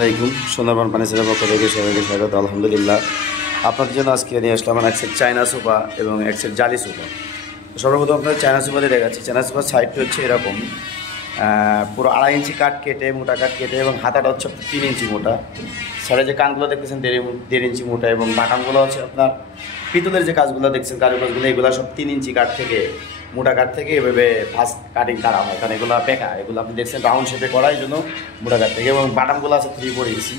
আসসালামাইকুম সুন্দরবন ফার্নিচারের পক্ষ থেকে সবাইকে স্বাগত। আলহামদুলিল্লাহ, আপনাদের জন্য আজকে নিয়ে আসলাম এক সেট চায়না সোফা এবং এক সেট জালি সোফা। সর্বপ্রথম আপনাদের চায়না সোফাতে দেখাচ্ছি। চায়না সোফার সাইডটা হচ্ছে এরকম, পুরো 2.5 ইঞ্চি কাঠ কেটে, মোটা কাঠ কেটে, এবং হাতাটা হচ্ছে 3 ইঞ্চি মোটা। সাইডে যে কানগুলো দেখতেছেন 1.5 ইঞ্চি মোটা, এবং বাটামগুলো হচ্ছে আপনার পিতলের যে কাজগুলো দেখছেন, কারুকাজগুলো, এগুলো সব 3 ইঞ্চি কাঠ থেকে, মোটা কাঠ থেকে এভাবে ফার্স্ট কাটিং করা হয়, কারণ এগুলো পেকা, এগুলো আপনি দেখছেন রাউন্ড শেপে করা, এই জন্য মোটা কাঠ থেকে। এবং বাটামগুলো আছে 3/4 ইঞ্চি।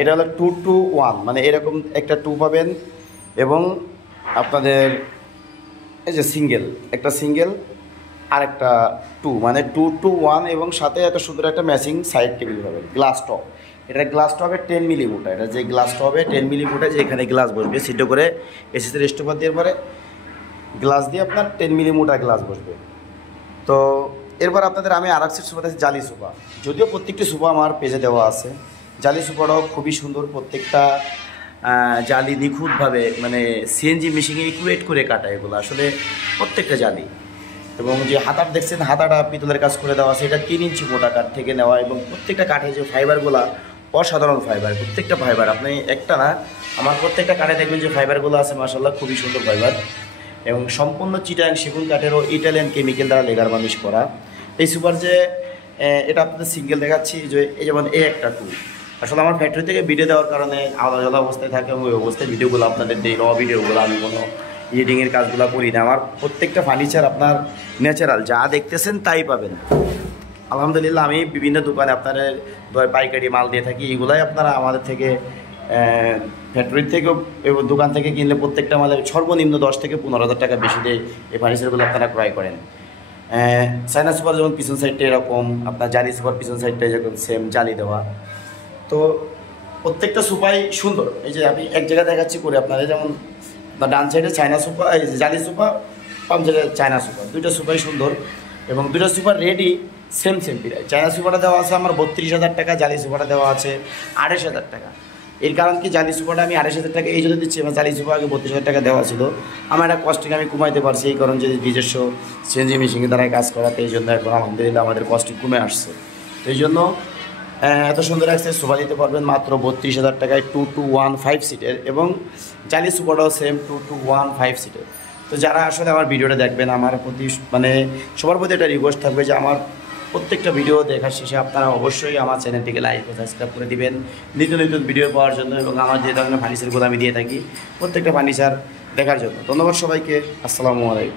এটা হলো 2-to-1, মানে এরকম একটা 2 পাবেন, এবং আপনাদের এই যে একটা সিঙ্গেল আর একটা 2, মানে 2-to-1, এবং সাথে এত সুন্দর একটা ম্যাচিং সাইড টেবিল পাবেন। গ্লাস টপ, এটা গ্লাস টপে 10 মিলি মোটা। এটা যে গ্লাস টপে 10 মিলি মোটা, যে এখানে গ্লাস বসবে সিদ্ধ করে এসিতে রেস্টোভার দেওয়ার পরে গ্লাস দিয়ে আপনার 10 মিলি মোটা গ্লাস বসবে। তো এরপর আপনাদের আমি আর এক সেট সোফা আছে, জালি সোফা। যদিও প্রত্যেকটি সোফা আমার পেজে দেওয়া আছে। জালি সোফাটাও খুবই সুন্দর, প্রত্যেকটা জালি নিখুঁতভাবে, মানে সিএনজি মেশিনে ইকুয়েট করে কাটা এগুলো আসলে প্রত্যেকটা জালি। এবং যে হাতার দেখছেন, হাতাটা পিতলের কাজ করে দেওয়া আছে, এটা 3 ইঞ্চি মোটা কাঠ থেকে নেওয়া, এবং প্রত্যেকটা কাঠে যে ফাইবারগুলো অসাধারণ ফাইবার, প্রত্যেকটা ফাইবার আপনি একটা না, আমার প্রত্যেকটা কাঠে দেখবেন যে ফাইবারগুলো আছে মাশাআল্লাহ খুবই সুন্দর ফাইবার, এবং সম্পূর্ণ চিটাং সেগুন কাঠেরও ইটালিয়ান কেমিক্যাল দ্বারা লেগার বানিশ করা। এই সুপার যে এটা আপনাদের সিঙ্গেল দেখাচ্ছি, যে এই যেমন একটা 2, আসলে আমার ফ্যাক্টরি থেকে ভিডিও দেওয়ার কারণে আলাদা আলাদা অবস্থায় থাকে, এবং ওই অবস্থায় ভিডিওগুলো আপনাদের দিই, র ভিডিওগুলো, আমি কোনো এডিটিংয়ের কাজগুলো করি না। আমার প্রত্যেকটা ফার্নিচার আপনার ন্যাচারাল, যা দেখতেছেন তাই পাবেন। আলহামদুলিল্লাহ, আমি বিভিন্ন দোকানে আপনাদের পাইকারি মাল দিয়ে থাকি, এগুলাই আপনারা আমাদের থেকে ফ্যাক্টরির থেকেও এবং দোকান থেকে কিনলে প্রত্যেকটা মালের সর্বনিম্ন 10 থেকে 15,000 টাকা বেশি দিয়ে এই ফার্নিচারগুলো আপনারা ক্রয় করেন। চায়না সুপার যেমন পিছন সাইডটা এরকম, আপনার জালি সুপার পিছন সাইডটা যেরকম সেম জালি দেওয়া। তো প্রত্যেকটা সুপাই সুন্দর। এই যে আমি এক জায়গায় দেখাচ্ছি করে আপনাদের, যেমন ডান সাইডে চায়না সুপা, এই জালি সুপা, বাম সাইডে চায়না সুপা, দুইটা সুপাই সুন্দর, এবং দুটো super ready same price. China সুপাটা দেওয়া আছে আমার 32,000 টাকা, জালি সুপাটা দেওয়া আছে 28,000 টাকা। এর কারণ কি, জালি সুপাটা আমি 28,000 টাকা এই জন্য দিচ্ছি, আমার জালি সুপা আগে 32,000 টাকা দেওয়া ছিল, আমার একটা কস্টিং আমি কমাইতে পারছি, এই কারণ যে নিজস্ব সিএনজি মেশিনের দ্বারাই কাজ করাতে, এই জন্য এখন আলহামদুলিল্লাহ আমাদের কস্টিং কমে আসছে। তো এই জন্য এত সুন্দর একটা সোফা দিতে পারবেন মাত্র 32,000 টাকায়, 2-to-1 5 সিটের, এবং জালি সুপাটাও সেম 2-to-1 5 সিটের। তো যারা আসলে আমার ভিডিওটা দেখবেন, আমার প্রতি মানে সবার প্রতি একটা রিকোয়েস্ট থাকবে যে আমার প্রত্যেকটা ভিডিও দেখার শেষে আপনারা অবশ্যই আমার চ্যানেলটিকে লাইক ও সাবস্ক্রাইব করে দিবেন নিত্য নতুন ভিডিও পাওয়ার জন্য, এবং আমার যে ধরনের ফার্নিচারগুলো আমি দিয়ে থাকি প্রত্যেকটা ফার্নিচার দেখার জন্য। ধন্যবাদ সবাইকে। আসসালামু আলাইকুম।